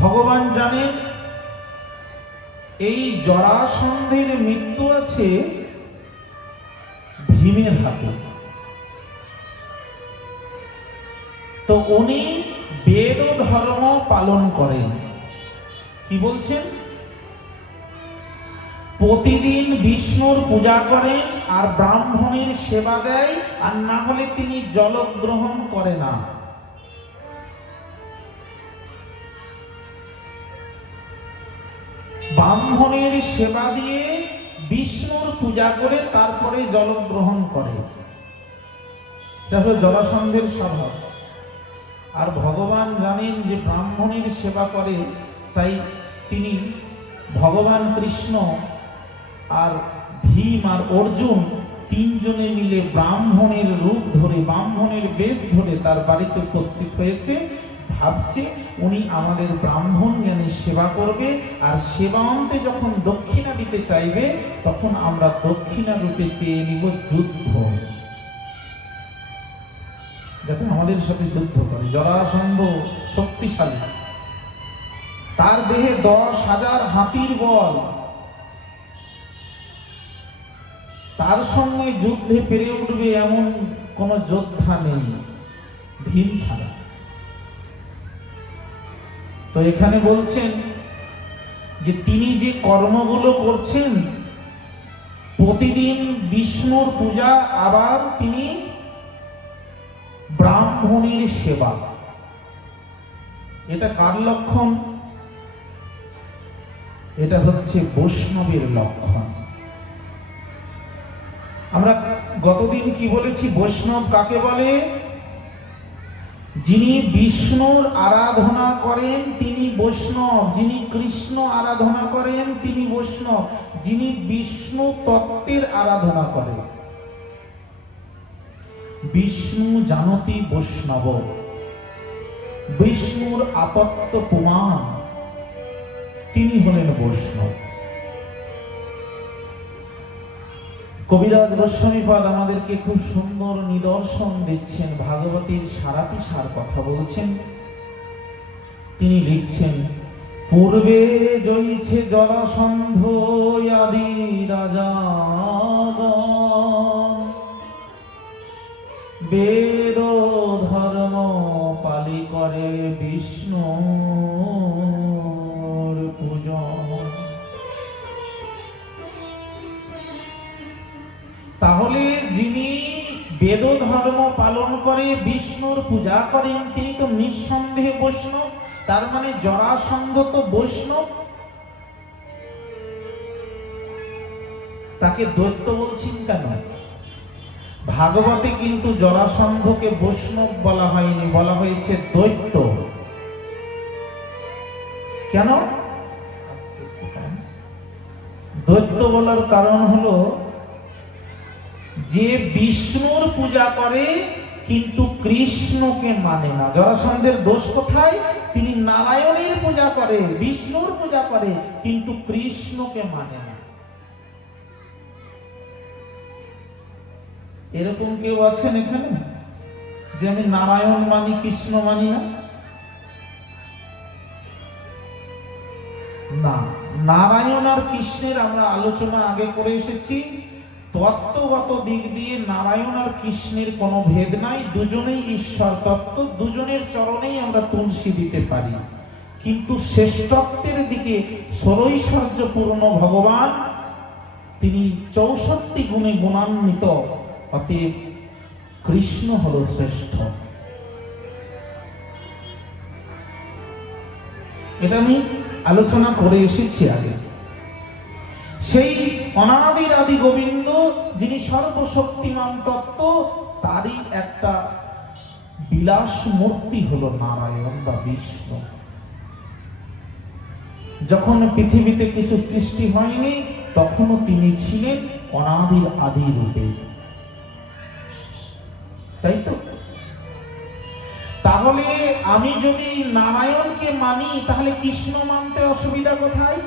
ভগবান জানেন এই জরাসন্ধের মৃত্যু আছে ভীমের হাতে। তো উনি বেদ ও ধর্ম পালন করেন। কি বলছেন? প্রতিদিন বিষ্ণুর পূজা করেন আর ব্রাহ্মণের সেবা দেয়, আর না হলে তিনি জল গ্রহণ করে না। ব্রাহ্মণের সেবা দিয়ে বিষ্ণুর পূজা করে তারপরে জল গ্রহণ করে। এটা হলো জরাসন্ধের স্বভাব। আর ভগবান জানেন যে ব্রাহ্মণের সেবা করে, তাই তিনি ভগবান কৃষ্ণ আর ভীম আর অর্জুন তিনজনে মিলে ব্রাহ্মণের রূপ ধরে, ব্রাহ্মণের বেশ ধরে তার বাড়িতে উপস্থিত হয়েছে। ভাবছে উনি আমাদের ব্রাহ্মণ জ্ঞানী সেবা করবে, আর সেবা অন্তে যখন দক্ষিণা দিতে চাইবে তখন আমরা দক্ষিণা রূপে চেয়ে নিব যুদ্ধ, যাতে আমাদের সাথে যুদ্ধ করে। জরাসন্ধ শক্তিশালী, তার দেহে 10,000 হাতির বল, তার সঙ্গে যুদ্ধে পেরে উঠবে এমন কোন যোদ্ধা নেই ভীম ছাড়া। তো এখানে বলছেন যে তিনি যে কর্মগুলো করছেন, প্রতিদিন বিষ্ণুর পূজা, আবার তিনি ব্রাহ্মণের সেবা, এটা কার লক্ষণ? এটা হচ্ছে বৈষ্ণবের লক্ষণ। আমরা গতদিন কি বলেছি? বৈষ্ণব কাকে বলে? যিনি বিষ্ণুর আরাধনা করেন তিনি বৈষ্ণব, যিনি কৃষ্ণ আরাধনা করেন তিনি বৈষ্ণব, যিনি বিষ্ণু তত্ত্বের আরাধনা করেন। বিষ্ণু জানতি বৈষ্ণব, বিষ্ণুর আপত্ত প্রমাণ, তিনি হলেন বৈষ্ণব। কবিরাজ গোস্বামীপাদ আমাদেরকে খুব সুন্দর নিদর্শন দিচ্ছেন, ভাগবতের সারাটি সার কথা বলছেন। তিনি লিখছেন, পূর্বে জয়ীছে জরাসন্ধ আদি রাজাগণ, বেদ ধর্ম পালি করে বিষ্ণুর পূজন। তাহলে যিনি বেদ ধর্ম পালন করে বিষ্ণুর পূজা করেন তিনি তো নিঃসন্দেহে বৈষ্ণব। তার মানে জরাসন্ধ তো বৈষ্ণব। তাকে দৈত্য বলছেন কেন? ভাগবতে কিন্তু জরাসন্ধকে বৈষ্ণব বলা হয়নি, বলা হয়েছে দৈত্য। কেন দৈত্য বলার কারণ হলো যে বিষ্ণুর পূজা করে কিন্তু কৃষ্ণকে মানে না। জরাসন্ধের দোষ কোথায়? তিনি নারায়ণের পূজা করে, বিষ্ণুর পূজা করে, কিন্তু কৃষ্ণকে মানে না। এরকম কেউ আছেন এখানে যে আমি নারায়ণ মানি কৃষ্ণ মানি না? না, নারায়ণ আর কৃষ্ণের আমরা আলোচনা আগে করে এসেছি। তত্ত্বগত দিক দিয়ে নারায়ণ আর কৃষ্ণের কোনো ভেদ নাই, দুজনেই ঈশ্বর তত্ত্ব, দুজনের চরণেই আমরা তুলসী দিতে পারি। কিন্তু শ্রেষ্ঠত্বের দিকে ষড়ৈশ্বর্যপূর্ণ ভগবান, তিনি 64 গুণে গুণান্বিত, অতএব কৃষ্ণ হল শ্রেষ্ঠ। এটা আমি আলোচনা করে এসেছি আগে। সেই অনাদির আদি গোবিন্দ যিনি সর্বশক্তিমান তত্ত্ব, তারই একটা বিলাস মূর্তি হলো নারায়ণ বা বিষ্ণু। যখন পৃথিবীতে কিছু সৃষ্টি হয়নি তখনও তিনি ছিলেন অনাদির আদি রূপে, তাই তো? তাহলে আমি যদি নারায়ণকে মানি তাহলে কৃষ্ণ মানতে অসুবিধা কোথায়?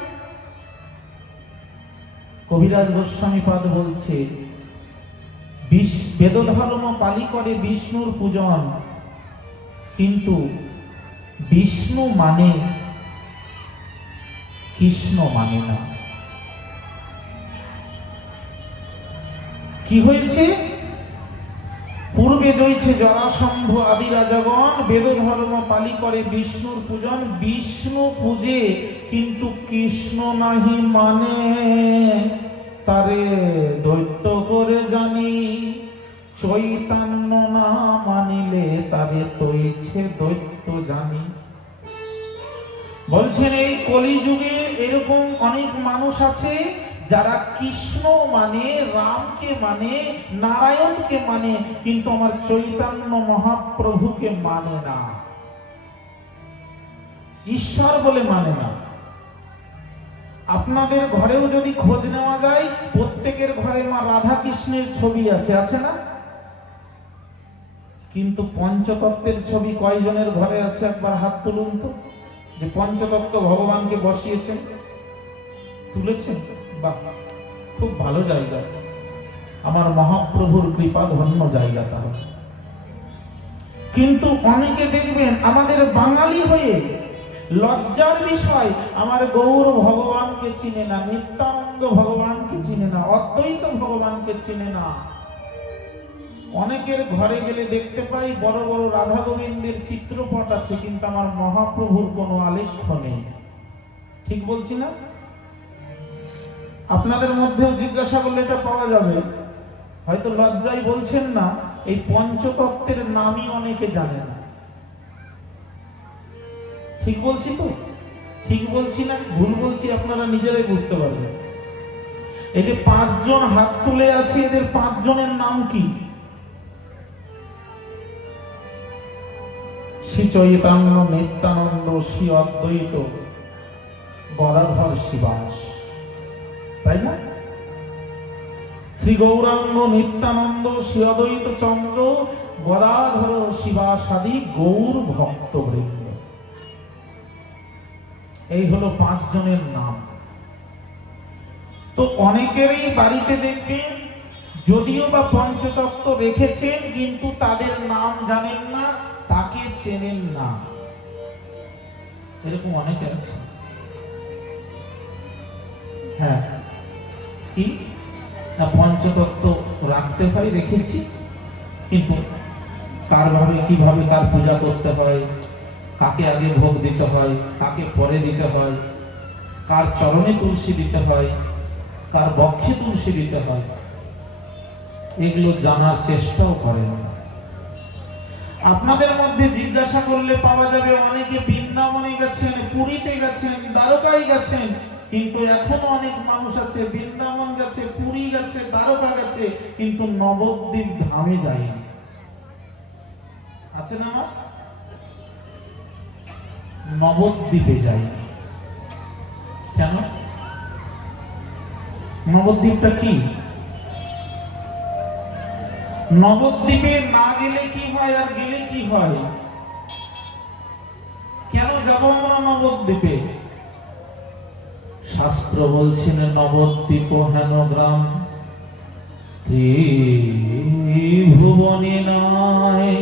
কবিরাজ গোস্বামীপাদ বলছে, বেদ ধর্ম পালি করে বিষ্ণুর পূজন, কিন্তু বিষ্ণু মানে কৃষ্ণ মানে না। কি হয়েছে? পূর্বে জয়ছে জরাসন্ধ আদি রাজাগণ, বেদ ধর্ম পালি করে বিষ্ণুর পূজন। বিষ্ণু পূজে কিন্তু কৃষ্ণ নাহি মানে, তারে দৈত্য করে জানি। চৈতন্য না মানিলে তারে তৈছে দৈত্য জানি। বলছেন এই কলিযুগে এরকম অনেক মানুষ আছে যারা কৃষ্ণ মানে, রামকে মানে, নারায়ণকে মানে, কিন্তু আমার চৈতন্য মহাপ্রভুকে মানে না, ঈশ্বর বলে মানে না। আপনাদের ঘরেও যদি খোঁজ নেওয়া যায়, প্রত্যেকের ঘরে মা রাধা কৃষ্ণের ছবি আছে, আছে না? কিন্তু পঞ্চতত্ত্বের ছবি কয়জনের ঘরে আছে? একবার হাত তুলুন তো, যে পঞ্চতত্ত্ব ভগবানকে বসিয়েছেন, তুলেছেন? বাহ, খুব ভালো জায়গা, আমার মহাপ্রভুর কৃপা ধন্য জায়গা তাহলে। কিন্তু অনেকে দেখবেন আমাদের বাঙালি হয়ে লজ্জার বিষয়, আমার গৌর ভগবানকে চিনে না, নিত্যানন্দ ভগবানকে চিনে না, অদ্বৈত ভগবানকে চিনে না। অনেকের ঘরে গেলে দেখতে পাই বড় বড় রাধা গোবিন্দের চিত্রপট আছে, কিন্তু আমার মহাপ্রভুর কোনো আলেখ্য নেই। ঠিক বলছি না? আপনাদের মধ্যেও জিজ্ঞাসা করলে এটা পাওয়া যাবে, হয়তো লজ্জায় বলছেন না। এই পঞ্চতত্ত্বের নামই অনেকে জানে না। ঠিক বলছি তো? ঠিক বলছি না ভুল বলছি? আপনারা নিজেরাই বুঝতে পারবেন। এই যে 5 জন হাত তুলে আছে, এদের 5 জনের নাম কি? শ্রী চৈতন্য, নিত্যানন্দ, শ্রী অদ্বৈত, গদাধর, শিবাস, তাই না? শ্রী গৌরাঙ্গ, নিত্যানন্দ, শ্রী অদ্বৈত চন্দ্র, গদাধর, শিবাসাদি গৌর ভক্তবৃন্দ। এই হলো 5 জনের নাম। তো অনেকেরই বাড়িতে দেখবেন যদিও বা পঞ্চতত্ত্ব রেখেছেন, কিন্তু তাদের নাম জানেন না, তাকে চেনেন না। এরকম অনেকে আছে। হ্যাঁ, কি না, পঞ্চতত্ত্ব রাখতে হয়, রেখেছি, কিন্তু কার ভাবে কিভাবে কার পূজা করতে হয়, কাকে আগে ভোগ দিতে হয়, কাকে পরে দিতে হয়, কার চরণে তুলসী দিতে হয়, কার বক্ষে তুলসী দিতে হয়, এগুলো জানার চেষ্টাও করেন। আপনাদের মধ্যে জিজ্ঞাসা করলে পাওয়া যাবে অনেকে বৃন্দাবনে গেছেন, পুরীতে গেছেন, দ্বারকায় গেছেন, কিন্তু এখনো অনেক মানুষ আছে বৃন্দাবন গেছে, পুরী গেছে, দ্বারকা গেছে, কিন্তু নবদ্বীপ ধামে যায়নি। আছে না? নবদ্বীপে যায়নি কেন? নবদ্বীপটা কি? নবদ্বীপে না গেলে কি হয় আর গেলে কি হয়? কেন যাব আমরা নবদ্বীপে? শাস্ত্র বলছেন নবদ্বীপ হেন গ্রাম, ত্রিভুবনে নাই,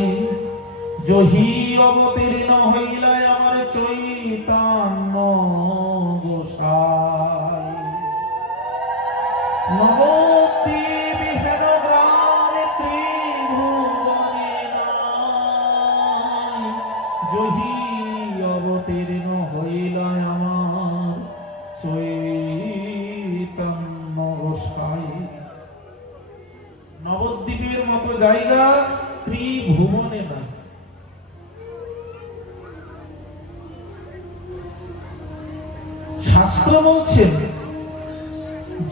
জহি অবতীর্ণ হইলাই আমার চৈতন্য গোসাই। নবদ্বীপ হেন গ্রাম, ত্রিভুবনে নাই, জহি অবতীর্ণ হইলাই আমার চৈতন্য গোসাই। নবদ্বীপের মতো জায়গা ত্রিভুবনে নাই। শাস্ত্র বলছেন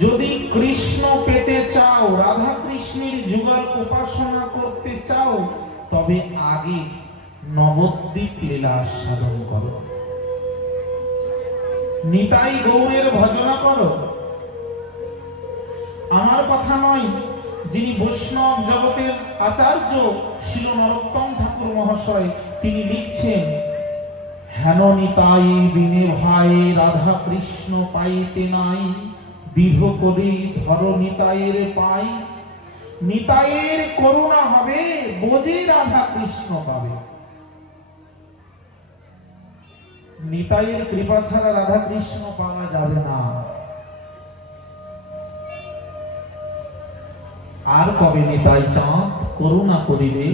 যদি কৃষ্ণ পেতে চাও, রাধা কৃষ্ণের যুগল উপাসনা করতে চাও, তবে আগে নবদ্বীপ লীলা সাধন করো, নিতাই গৌরের ভজনা করো। আমার কথা নয়, যিনি বৈষ্ণব জগতের আচার্য শিল নরোত্তম ঠাকুর মহাশয়, তিনি লিখছেন, হেন নিতাই বিনে ভাই রাধা কৃষ্ণ পাইতে নাই, দীর্ঘ করে ধর নিতাইয়ের পাই, নিতাইয়ের করুণা হবে, বোঝে রাধা কৃষ্ণ পাবে। নিতাইয়ের কৃপা ছাড়া রাধা কৃষ্ণ পাওয়া যাবে না। আর কবে নিতাই চাঁদ করুণা করিবে,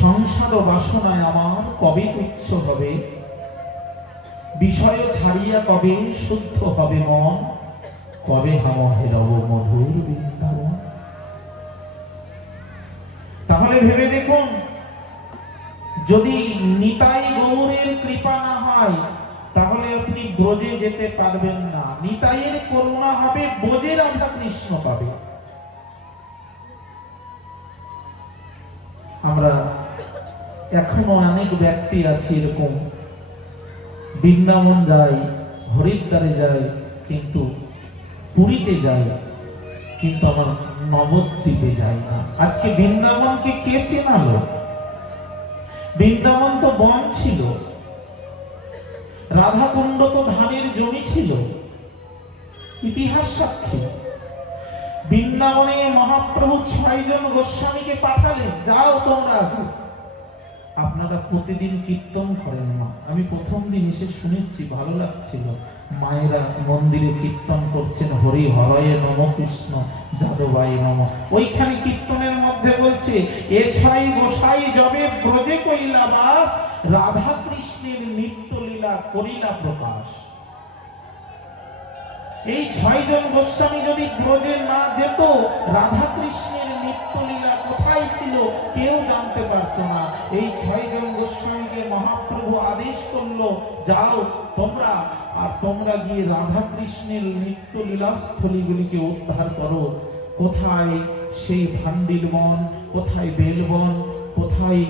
সংসার বাসনায় আমার কবে তুচ্ছ হবে, বিষয় ছাড়িয়া কবে শুদ্ধ হবে মন, কবে হাম হেরব মধুর বৃন্দাবন। তাহলে ভেবে দেখুন, যদি নিতাই গৌরের কৃপা না হয় তাহলে আপনি ব্রজে যেতে পারবেন না। নিতাইয়ের করুণা হবে, ব্রজে রাধা কৃষ্ণ পাবে। আমরা এখনো অনেক ব্যক্তি আছে এরকম, বৃন্দাবন যায়, হরিদ্বারে যায়, কিন্তু পুরীতে যায়, কিন্তু আমার নবদ্বীপে যায় না। আজকে বৃন্দাবনকে কে চেনালো? বৃন্দাবন তো বন ছিল, রাধাকুণ্ড তো ধানের জমি ছিল। ইতিহাস সাক্ষী, বৃন্দাবনে মহাপ্রভু 6 জন গোস্বামীকে পাঠালেন, যাও তোমরা। আপনারা প্রতিদিন কীর্তন করেন না? আমি প্রথম দিন এসে শুনেছি, ভালো লাগছিল। মায়েরা মন্দিরে কীর্তন করছেন, হরি হরয়ে নম কৃষ্ণ যাদবায় নম। ওইখানে কীর্তনের মধ্যে বলছে, এ 6 গোসাই যবে ব্রজে কইলা বাস, রাধা কৃষ্ণের নিত্য লীলা করিলা প্রকাশ। এই 6 জন গোস্বামী যদি ব্রজে না যেত, রাধা কৃষ্ণের নিত্য লীলা কোথায় ছিল কেউ জানতে পারত না। এই 6 জন গোস্বামীকে মহাপ্রভু আদেশ করলো, যাও তোমরা, আর তোমরা গিয়ে রাধা কৃষ্ণের নিত্য লীলাস্থলীগুলিকে উদ্ধার করো। কোথায় সেই ভান্ডিল বন, কোথায় বেলবন, কোথায়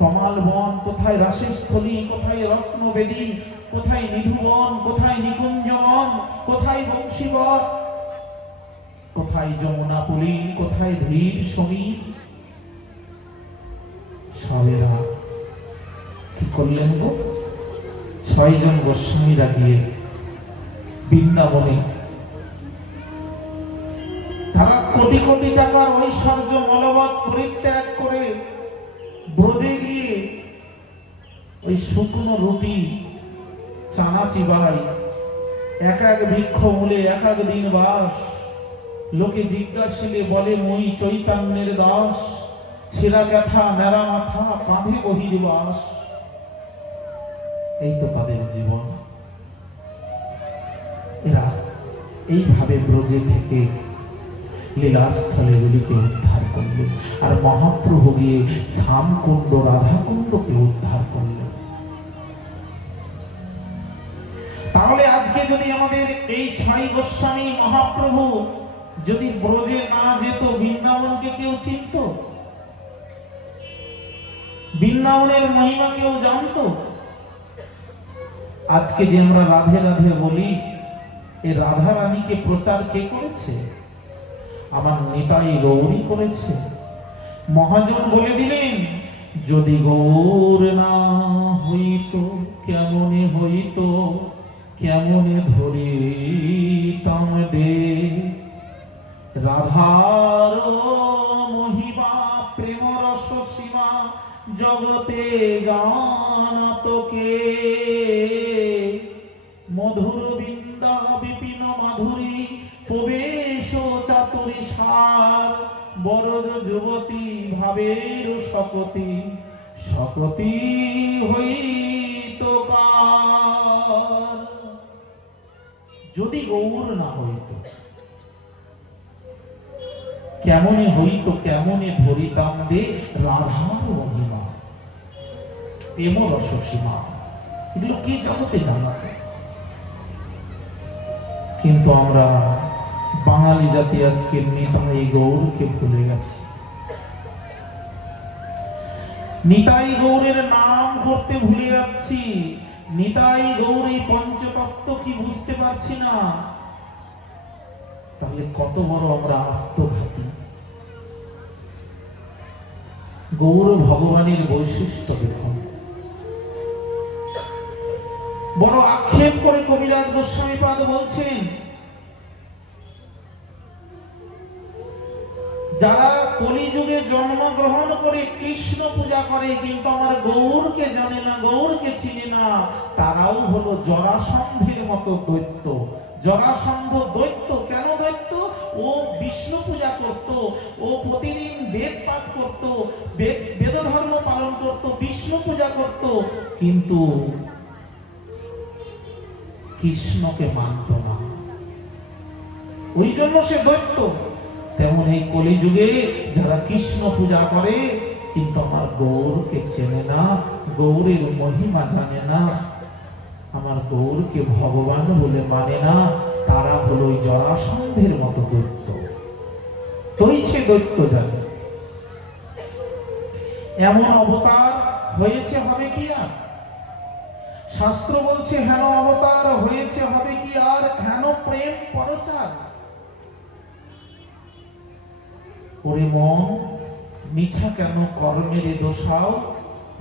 তমাল বন, কোথায় রাসস্থলী, কোথায় রত্নবেদী, কোথায় নিধুবন, কোথায় নিকুঞ্জ বন, কোথায় বংশীবন, কোথায় যমুনা পুলিন, কোথায় ধীর সমীর। সবেরা কি করলেন গো? 6 জন গোস্বামীরা গিয়ে বৃন্দাবনে তারা কোটি কোটি টাকার ঐশ্বর্য মলবৎ পরিত্যাগ করে ব্রজে গিয়ে ওই শুকনো রুটি চানা চিবাই, এক এক বৃক্ষ মূলে এক এক দিন বাস। লোকে জিজ্ঞাসিলে বলে, মই চৈতন্যের দাস, ছেঁড়া ব্যথা মেরা মাথা কাঁধে বহির্বাস। এই তো তাদের জীবন। এরা এইভাবে ব্রজে থেকে লীলাস্থলীগুলিকে উদ্ধার করলেন, আর মহাপ্রভু গিয়ে শ্যামকুণ্ড রাধাকুণ্ডকে উদ্ধার করলেন। তাহলে আজকে যদি আমাদের এই 6 গোস্বামী মহাপ্রভু যদি ব্রজে না যেত, বৃন্দাবনকে কেউ চিনত? বৃন্দাবনের মহিমা কেউ জানত? আজকে যে আমরা রাধে রাধে বলি, এই রাধা রানীকে প্রচার কে করেছে? আমার নিতাই গৌরী করেছে। মহাজন বলে দিলেন, যদি গৌর না হইত কেমনে হইত, কেমনে ধরিতাম দে, রাধার মহিমা প্রেম রস সীমা জগতে জানত কে, মধুর বৃন্দা বিপিন মাধুরী প্রবেশ চাতুরী সার, বরজ যুবতী ভাবের শকতি, শকতি হইত কার। যদি গৌর না হইত, কেমনে হইত, কেমনে ধরিতাম দে রাধার মহিমা প্রেম রস সীমা। এগুলো কি জগতে জানাতে? কিন্তু আমরা বাঙালি জাতি আজকে নিতাই গৌরকে ভুলে গেছি। নিতাই গৌরের নাম করতে ভুলে যাচ্ছি। নিতাই গৌর এই পঞ্চতত্ত্ব কি বুঝতে পারছি না। তাহলে কত বড় আমরা আত্মঘাতী। গৌর ভগবানের বৈশিষ্ট্য দেখুন। বড় আক্ষেপ করে কবিরাজ গোস্বামীপাদ বলছেন যারা কলিযুগে জন্মগ্রহণ করে কৃষ্ণ পূজা করে কিন্তু আমার গৌরকে জানে না, গৌরকে চিনে না, তারাও হলো জরাসন্ধের মতো দৈত্য। জরাসন্ধ দৈত্য। কেন দৈত্য? ও বিষ্ণু পূজা করত, ও প্রতিদিন বেদ পাঠ করত, বেদ ধর্ম পালন করত, বিষ্ণু পূজা করত, কিন্তু কৃষ্ণকে মানত না, ওই জন্য সে দৈত্য। তেমন এই কলিযুগে যারা কৃষ্ণ পূজা করে কিন্তু আমার গৌরকে চেনে না, গৌরের মহিমা জানে না, আমার গৌরকে ভগবান বলে মানে না, তারা হলো ওই জরাসন্ধের মতো দৈত্য। হয়েছে দৈত্য জানে। এমন অবতার হয়েছে, হবে কি আর? শাস্ত্র বলছে হেন অবতার হয়েছে, হবে কি আর? হেন প্রেম পরচার। ওরে মন, মিছা কেন কর্মের দোষাও?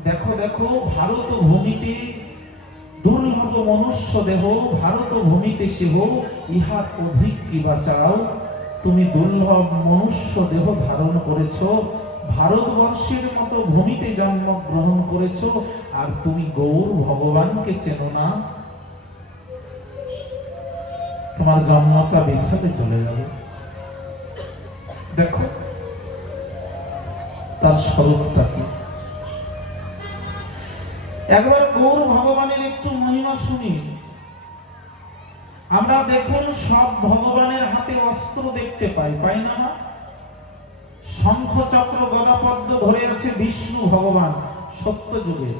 দেখো দেখো ভারত ভূমিতে দুর্লভ মনুষ্য দেহ, ভারত ভূমিতে সেহ ইহা অধিক কি বাঁচাও। তুমি দুর্লভ মনুষ্য দেহ ধারণ করেছ, ভারতবর্ষের মতো ভূমিতে জন্মগ্রহণ করেছ, আর তুমি গৌর ভগবানকে চেনো না, তোমার জন্মটা বেখাতে চলে যাবে। দেখো তার স্বরূপটা কি। একবার গৌর ভগবানের একটু মহিমা শুনি। আমরা দেখুন সব ভগবানের হাতে অস্ত্র দেখতে পাই, পাই না? শঙ্খ চক্র গদা পদ্ম ধরে আছে বিষ্ণু ভগবান সত্য যুগে।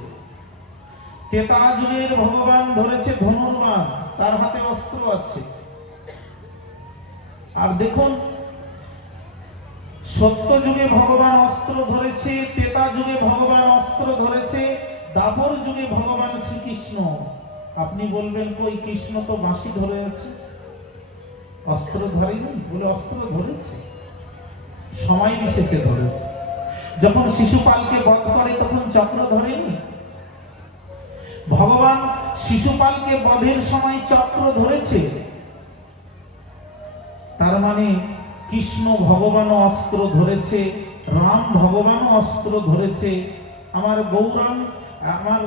ত্রেতা যুগের ভগবান ধরেছে ধনুর্বাণ, তার হাতে অস্ত্র আছে। আর দেখুন সত্য যুগে ভগবান অস্ত্র ধরেছে, ত্রেতা যুগে ভগবান অস্ত্র ধরেছে, দাপর যুগে ভগবান শ্রীকৃষ্ণ। আপনি বলবেন কই, কৃষ্ণ তো বাঁশি ধরে আছে, অস্ত্র ধরেনি? বলে অস্ত্র ধরেছে, সময় বিশেষে ধরেছে। যখন শিশুপালকে বধ করে তখন চক্র ধরেনি? ভগবান শিশুপালকে বধের সময় চক্র ধরেছে। তার মানে কৃষ্ণ ভগবান অস্ত্র ধরেছে, রাম ভগবান অস্ত্র ধরেছে, আমার গৌরাঙ্গ আমার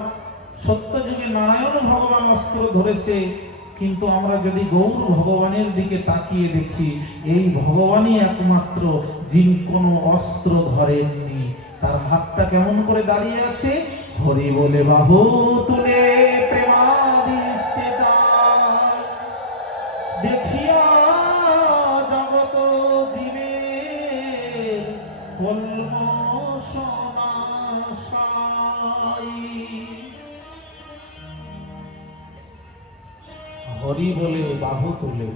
সত্য যুগে নারায়ণ ভগবান অস্ত্র ধরেছে। কিন্তু আমরা যদি গৌর ভগবানের দিকে তাকিয়ে দেখি, এই ভগবানই একমাত্র যিনি কোনো অস্ত্র ধরেননি। তার হাতটা কেমন করে দাঁড়িয়ে আছে? হরি বলে বাহু তুলে প্রেমাদিষ্টে চায়, দেখিয়া জগত জীবের কল্মষনাশায়। হরি বলে বাহু তুলে